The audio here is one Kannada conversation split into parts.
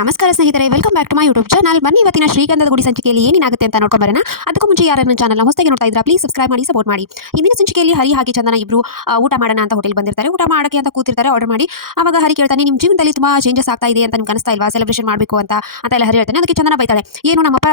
ನಮಸ್ಕಾರ ಸ್ನೇಹಿತರೆ, welcome back to my YouTube channel. ಬನ್ನಿ ಇವತ್ತಿನ ಶ್ರೀಗಂಧದ ಗುಡಿ ಸಂಚಿಕೆಯಲ್ಲಿ ಏನಾಗುತ್ತೆ ಅಂತ ನೋಡ್ಕೊಂಡು ಬರೋಣ. ಅದಕ್ಕೂ ಮುಂಚೆ ಯಾರು ನನ್ನ ಚಾನಲ್ನ ಹೊಸದಾಗಿ ನೋಡ್ತಾ ಇದ್ರಾ ಪ್ಲೀಸ್ ಸಬ್ಸ್ಕ್ರೈಬ್ ಮಾಡಿ, ಸಪೋರ್ಟ್ ಮಾಡಿ. ಇಂದಿನ ಸಂಚಿಕೆಯಲ್ಲಿ ಹರಿ ಹಾಗೆ ಚಂದನ ಇಬ್ರು ಊಟ ಮಾಡೋಣ ಅಂತ ಹೋಟೆಲ್ ಬಂದಿರ್ತಾರೆ. ಊಟ ಮಾಡೋಕ್ಕೆ ಅಂತ ಕೂತಿರ್ತಾರೆ, ಆರ್ಡರ್ ಮಾಡಿ. ಆವಾಗ ಹರಿ ಕೇಳ್ತಾನೆ, ನಿಮ್ಮ ಜೀವನದಲ್ಲಿ ತುಂಬಾ ಚೇಂಜಸ್ ಆಗ್ತಾ ಇದೆ ಅಂತ ನಿಮ್ಗೆ ಅನಿಸ್ತಾ ಇಲ್ವಾ, ಸೆಲೆಬ್ರೇಷನ್ ಮಾಡಬೇಕು ಅಂತ ಎಲ್ಲ ಹರಿ ಹೇಳ್ತಾನೆ. ಅದಕ್ಕೆ ಚಂದನ ಬೈತಾಳೆ, ಏನು ನಮ್ಮಪ್ಪ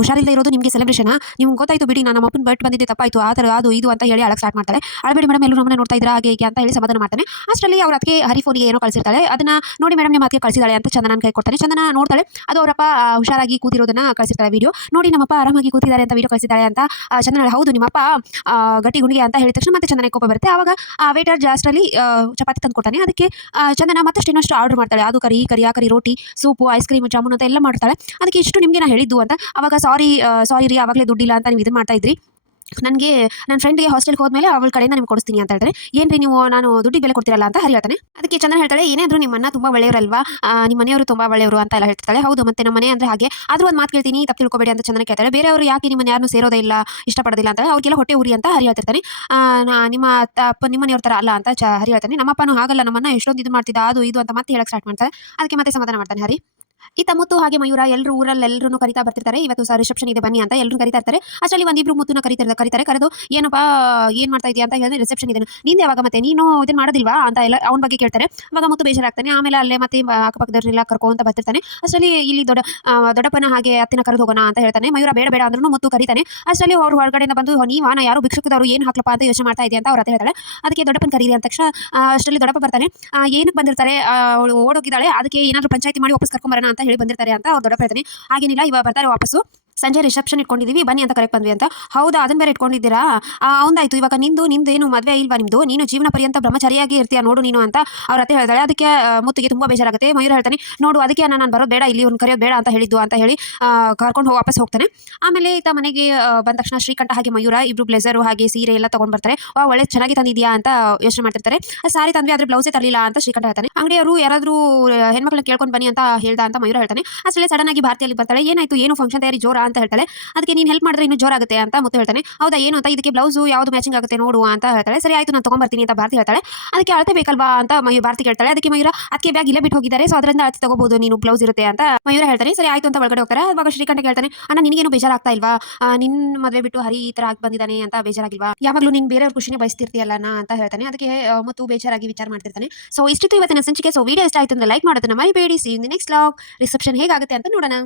ಹುಷಾರಿಲ್ಲದೆ ಇರೋದು ನಿಮಗೆ ಸೆಲೆಬ್ರೇಷನ್, ನಿಮ್ಗೆ ಗೊತ್ತಾಯ್ತು ಬಿಡಿ, ನಾನು ನಮ್ಮಪ್ಪನ ಬಟ್ ಬಂದಿದ್ದೆ ತಪ್ಪಾಯ್ತು, ಆ ಥರ ಅದು ಇದು ಅಂತ ಹೇಳಿ ಅಳಕ್ಕೆ ಸ್ಟಾರ್ಟ್ ಮಾಡ್ತಾಳೆ. ಅಳಬೇಡಿ ಮೇಡಮ್, ಎಲ್ಲರೂ ನಮ್ಮನ್ನ ನೋಡ್ತಾ ಇದ್ರಾ ಹಾಗೆ ಹೀಗೆ ಅಂತ ಹೇಳಿ ಸಮಾಧಾನ ಮಾಡ್ತಾನೆ. ಅಷ್ಟರಲ್ಲಿ ಅವ್ರ ಅದಕ್ಕೆ ಹರಿ ಫೋನಿಗೆ ಏನೋ ಕಳಿಸಿರ್ತಾಳೆ. ಅದನ್ನ ನೋಡಿ ಮೇಡಮ್ ನಿಮ್ಮ ಅದಕ್ಕೆ ಕಳಿಸಿದಾಳೆ ಅಂತ ಚಂದನ ಕೈ ಕೊಡ್ತಾನೆ. ಚಂದನ ನೋಡ್ತಾಳೆ, ಅದು ಅವರಪ್ಪ ಹುಷಾರಾಗಿ ಕೂತಿರೋದನ್ನ ಕಳಿಸಿರ್ತಾರೆ ವಿಡಿಯೋ. ನೋಡಿ ನಮ್ಮಪ್ಪ ಆರಾಮಾಗಿ ಕೂತಿದ್ದಾರೆ ಅಂತ ವಿಡಿಯೋ ಕಳಿಸಿದ್ದಾಳೆ ಅಂತ ಚಂದನ ಹೌದು ನಿಮ್ಮಪ್ಪ ಗಟ್ಟಿ ಗುಂಡಿಗೆ ಅಂತ ಹೇಳಿದ ತಕ್ಷಣ ಮತ್ತೆ ಚಂದನ ಕೋಪ ಬರುತ್ತೆ. ಆವಾಗ ವೇಟರ್ ಜಾಸ್ಟ್ರಲ್ಲಿ ಚಪಾತಿ ತಂದು ಕೊಡ್ತಾನೆ. ಅದಕ್ಕೆ ಚಂದನ ಮತ್ತಷ್ಟು ಇನ್ನಷ್ಟು ಆರ್ಡರ್ ಮಾಡ್ತಾಳೆ. ಅದು ಕರಿ ಆ ಕರಿ ರೋಟಿ, ಸೂಪು, ಐಸ್ ಕ್ರೀಮ್, ಜಾಮೂನ್ ಅಂತ ಎಲ್ಲ ಮಾಡ್ತಾಳೆ. ಅದಕ್ಕೆ ಇಷ್ಟು ನಿಮಗೆ ನಾ ಹೇಳಿದ್ದು ಅಂತ. ಅವಾಗ ಸಾರಿ ರೀ, ಆವಾಗಲೇ ದುಡ್ಡಿಲ್ಲ ಅಂತ ನೀವು ಇದನ್ನು ಮಾಡ್ತಾ ಇದ್ರಿ, ನನಗೆ ನನ್ನ ಫ್ರೆಂಡ್ಗೆ ಹಾಸ್ಟೆಲ್ಗೆ ಹೋದ್ಮೇಲೆ ಅವಳ ಕಡೆಯಿಂದ ನಿಮ್ಗೆ ಕೊಡಿಸ್ತೀನಿ ಅಂತ ಹೇಳ್ತಾರೆ. ಏನ್ರಿ ನೀವು ನಾನು ದುಡ್ಡಿಗೆ ಬೆಲೆ ಕೊಡ್ತಿರಲ್ಲ ಅಂತ ಹರಿ ಹೇಳ್ತಾನೆ. ಅದಕ್ಕೆ ಚಂದನ ಹೇಳ್ತಾಳೆ, ಏನೇ ಆದರೂ ನಿಮ್ಮನ್ನ ತುಂಬ ಒಳ್ಳೆಯವರಲ್ವಾ, ನಿಮ್ಮ ಮನೆಯವರು ತುಂಬ ಒಳ್ಳೆಯವರು ಅಂತ ಎಲ್ಲ ಹೇಳ್ತಾಳೆ. ಹೌದು ಮತ್ತೆ ನಮ್ಮ ಮನೆ ಅಂದರೆ ಹಾಗೆ, ಆದರೂ ಒಂದು ಮಾತು ಕೇಳ್ತೀನಿ ತಪ್ಪು ತಿಳ್ಕೊಬೇಡಿ ಅಂತ ಚಂದನ ಕೇಳ್ತಾಳೆ. ಬೇರೆಯವರು ಯಾಕೆ ನಿಮ್ಮನ್ನ ಯಾರನ್ನೂ ಸೇರೋದೇ ಇಲ್ಲ, ಇಷ್ಟಪಡೋದಿಲ್ಲ ಅಂತ ಅವ್ರಿಗೆಲ್ಲ ಹೊಟ್ಟೆ ಉರಿ ಅಂತ ಹರಿ ಹೇಳ್ತಿರ್ತಾನೆ. ನಿಮ್ಮ ನಿಮ್ಮ ಮನೆಯವ್ರ ಥರ ಅಲ್ಲ ಅಂತ ಹರಿ ಹೇಳ್ತಾನೆ. ನಮ್ಮಪ್ಪನೂ ಹಾಗಲ್ಲ, ನಮ್ಮನ್ನ ಎಷ್ಟೊಂದು ಇದು ಮಾಡ್ತಿದ್ದ ಅದು ಇದು ಅಂತ ಮತ್ತೆ ಹೇಳಕ್ಕೆ ಸ್ಟಾರ್ಟ್ ಮಾಡ್ತಾರೆ. ಅದಕ್ಕೆ ಮತ್ತೆ ಸಮಾಧಾನ ಮಾಡ್ತಾನೆ ಹರಿ. ಇತ್ತ ಮುತ್ತು ಹಾಗೆ ಮಯೂರ ಎಲ್ಲರೂ ಊರಲ್ಲಿ ಎಲ್ಲರೂ ಕರಿತಾ ಬರ್ತಿರ್ತಾರೆ. ಇವತ್ತು ರಿಸೆಪ್ಷನ್ ಇದೆ ಬನ್ನಿ ಅಂತ ಎಲ್ಲರೂ ಕರಿತಾ ಇರ್ತಾರೆ. ಅಷ್ಟರಲ್ಲಿ ಒಂದಿಬ್ರು ಮುತ್ತುನ ಕರೀತಾರೆ. ಕರೆದು ಏನಪ್ಪ ಏನು ಮಾಡ್ತಾ ಇದೆಯಾ ಅಂತ ಹೇಳಿದ್ರೆ ರಿಸೆಪ್ಷನ್ ಇದೆ, ನಿಂದೆ ಯಾವಾಗ ಮತ್ತೆ ನೀನು ಇದನ್ನ ಮಾಡೋದಿಲ್ವಾ ಅಂತ ಎಲ್ಲ ಅವನ ಬಗ್ಗೆ ಕೇಳ್ತಾರೆ. ಅವಾಗ ಮುತ್ತು ಬೇಜಾರಾಗ್ತಾನೆ. ಆಮೇಲೆ ಅಲ್ಲೇ ಮತ್ತೆ ಅಕ್ಕಪಕ್ಕದವ್ರನ್ನೆಲ್ಲ ಕರ್ಕೊಂತ ಬರ್ತಿರ್ತಾನೆ. ಅಷ್ಟರಲ್ಲಿ ಇಲ್ಲಿ ದೊಡ್ಡಪ್ಪನ ಹಾಗೆ ಅತ್ತಿನ ಕರೆದು ಹೋಗೋಣ ಅಂತ ಹೇಳ್ತಾನೆ. ಮಯೂರ ಬೇಡ ಬೇಡ ಅಂದ್ರೂ ಮುತ್ತು ಕರೀತಾನೆ. ಅಷ್ಟರಲ್ಲಿ ಅವ್ರು ಹೊರಗಡೆಯಿಂದ ಬಂದು ನೀವಾ ನಾ ಯಾರು ಭಿಕ್ಷುಕದವರು ಏನು ಹಾಕ್ಲಪ್ಪ ಅಂತ ಯೋಚನೆ ಮಾಡ್ತಾ ಇದೆಯಾ ಅಂತ ಅವ್ರ ಅತ್ತೆ ಹೇಳ್ತಾಳೆ. ಅದಕ್ಕೆ ದೊಡ್ಡಪ್ಪನ ಕರೀರಿ ಅಂದ ತಕ್ಷಣ ಅಷ್ಟರಲ್ಲಿ ದೊಡ್ಡಪ್ಪ ಬರ್ತಾನೆ. ಏನಕ್ಕೆ ಬಂದಿರ್ತಾರೆ, ಅವಳು ಓಡೋಗಿದ್ದಾಳೆ, ಅದಕ್ಕೆ ಏನಾದರೂ ಪಂಚಾಯತಿ ಮಾಡಿ ವಾಪಸ್ ಕರ್ಕೊಂಬರೋಣ ಅಂತ ಹೇಳಿ ಬಂದಿರ್ತಾರೆ ಅಂತ ಅವ್ರು ದೊಡ್ಡಪ್ಪ ಹೇಳ್ತಾನೆ. ಹಾಗೇನಿಲ್ಲ, ಇವಾಗ ಬರ್ತಾರೆ ವಾಪಸ್ಸು, ಸಂಜೆ ರಿಸೆಪ್ಷನ್ ಇಟ್ಕೊಂಡಿದ್ದೀವಿ ಬನ್ನಿ ಅಂತ ಕರೆಕ್ಟ್ ಬಂದ್ವಿ ಅಂತ. ಹೌದಾ, ಅದನ್ನ ಬೇರೆ ಇಟ್ಕೊಂಡಿದ್ದೀರಾ, ಅವನಾಯ್ತು, ಇವಾಗ ನಿಂದೇನು ಮದುವೆ ಇಲ್ವಾ ನಿಮ್ಮದು, ನೀನು ಜೀವನ ಪರ್ಯಂತ ಬ್ರಹ್ಮಚಾರಿಯಾಗಿ ಇರ್ತೀಯ ನೋಡು ನೀನು ಅಂತ ಅವ್ರ ಅತ್ತೆ ಹೇಳ್ತಾಳೆ. ಅದಕ್ಕೆ ಮುತ್ತಿಗೆ ತುಂಬ ಬೇಜಾರಾಗುತ್ತೆ. ಮಯೂರ ಹೇಳ್ತಾನೆ, ನೋಡು ಅದಕ್ಕೆ ನಾನು ಬರೋದು ಬೇಡ, ಇಲ್ಲಿ ಅವ್ನು ಕರೆಯೋದು ಬೇಡ ಅಂತ ಹೇಳಿದ್ದು ಅಂತ ಹೇಳಿ ಕರ್ಕೊಂಡು ವಾಪಸ್ ಹೋಗ್ತಾನೆ. ಆಮೇಲೆ ಈತ ಮನೆಗೆ ಬಂದ ತಕ್ಷಣ ಶ್ರೀಕಂಠ ಹಾಗೆ ಮಯೂರ ಇಬ್ರು ಬ್ಲೇಸರು ಹಾಗೆ ಸೀರೆ ಎಲ್ಲ ತೊಗೊಂಡು ಬರ್ತಾರೆ. ಒಳ್ಳೆ ಚೆನ್ನಾಗಿ ತಂದಿದ್ಯಾ ಅಂತ ಯೋಚನೆ ಮಾಡ್ತಿರ್ತಾರೆ. ಸಾರಿ ತಂದ್ವಿ ಆದರೆ ಬ್ಲೌಸೇ ತರಲಿಲ್ಲ ಅಂತ ಶ್ರೀಕಂಠ ಹೇಳ್ತಾನೆ. ಅಂಗಡಿಯವರು ಯಾರಾದರೂ ಹೆಣ್ಮಕ್ಳನ್ನ ಕೇಳ್ಕೊಂಡು ಬನ್ನಿ ಅಂತ ಹೇಳ್ದ ಅಂತ ಮಯೂರ ಹೇಳ್ತಾನೆ. ಅಷ್ಟೇ ಸಡನ್ ಆಗಿ ಭಾರತಿಯಲ್ಲಿ ಬರ್ತಾಳೆ. ಏನಾಯ್ತು, ಏನು ಫಂಕ್ಷನ್ ತಯಾರಿ ಜೋರ ಅಂತ ಹೇಳ್ತಾಳೆ. ಅದಕ್ಕೆ ನೀನು ಹೆಲ್ಪ್ ಮಾಡಿದ್ರೆ ಇನ್ನೂ ಜೋರಾಗುತ್ತೆ ಅಂತ ಮುತ್ತು ಹೇಳ್ತಾನೆ. ಹೌದಾ ಏನು ಅಂತ, ಇದಕ್ಕೆ ಬ್ಲೌಸು ಯಾವುದು ಮ್ಯಾಚಿಂಗ್ ಆಗುತ್ತೆ ನೋಡು ಅಂತ ಹೇಳ್ತಾಳೆ. ಸರಿ ಆಯ್ತು ನಾನು ತೊಗೊಂಡ್ಬರ್ತೀನಿ ಅಂತ ಭಾರತಿ ಹೇಳ್ತಾಳೆ. ಅದಕ್ಕೆ ಅಳತೆ ಬೇಕಲ್ವಾ ಅಂತ ಭಾರತಿ ಕೇಳ್ತಾಳೆ. ಅದಕ್ಕೆ ಮಯೂರ ಅದಕ್ಕೆ ಬ್ಯಾಗ್ ಇಲ್ಲೇ ಬಿಟ್ಟು ಹೋಗಿದ್ದಾರೆ, ಸೊ ಅದರಿಂದ ಅಳತೆ ತಗೋಬಹುದು ನೀನು, ಬ್ಲೌಸ್ ಇರುತ್ತೆ ಅಂತ ಮಯೂರ ಹೇಳ್ತಾನೆ. ಸರಿ ಆಯ್ತು ಅಂತ ಒಳಗಡೆ ಹೋಗ್ತಾರೆ. ಅವಾಗ ಶ್ರೀಕಂಠ ಹೇಳ್ತಾನೆ, ಅಣ್ಣ ನಿನಗೇನು ಬೇಜಾರಾಗ್ತಾ ಇಲ್ವಾ, ನಿನ್ನ ಮದುವೆ ಬಿಟ್ಟು ಹರಿ ಈ ಥರ ಆಗಿ ಬಂದಿದ್ದಾನೆ ಅಂತ ಬೇಜಾರಾಗಿಲ್ವಾ, ಯಾವಾಗಲೂ ನೀನು ಬೇರೆಯವ್ರ ಖುಷಿನೇ ಬಯಸ್ತಿರ್ತೀಯಲ್ಲ ಅಂತ ಹೇಳ್ತಾನೆ. ಅದಕ್ಕೆ ಮುತ್ತು ಬೇಜಾರಾಗಿ ವಿಚಾರ ಮಾಡ್ತಿರ್ತಾನೆ. ಸೊ ಇಷ್ಟಿತ್ತು ಇವತ್ತಿನ ಸಂಚಿಕೆ. ಸೊ ವಿಡಿಯೋ ಇಷ್ಟ ಆಯ್ತು ಅಂದ್ರೆ ಲೈಕ್ ಮಾಡೋದನ್ನ ಮರಿಬೇಡಿ. C in the next vlog. Reception ಹೇಗಾಗುತ್ತೆ ಅಂತ ನೋಡೋಣ.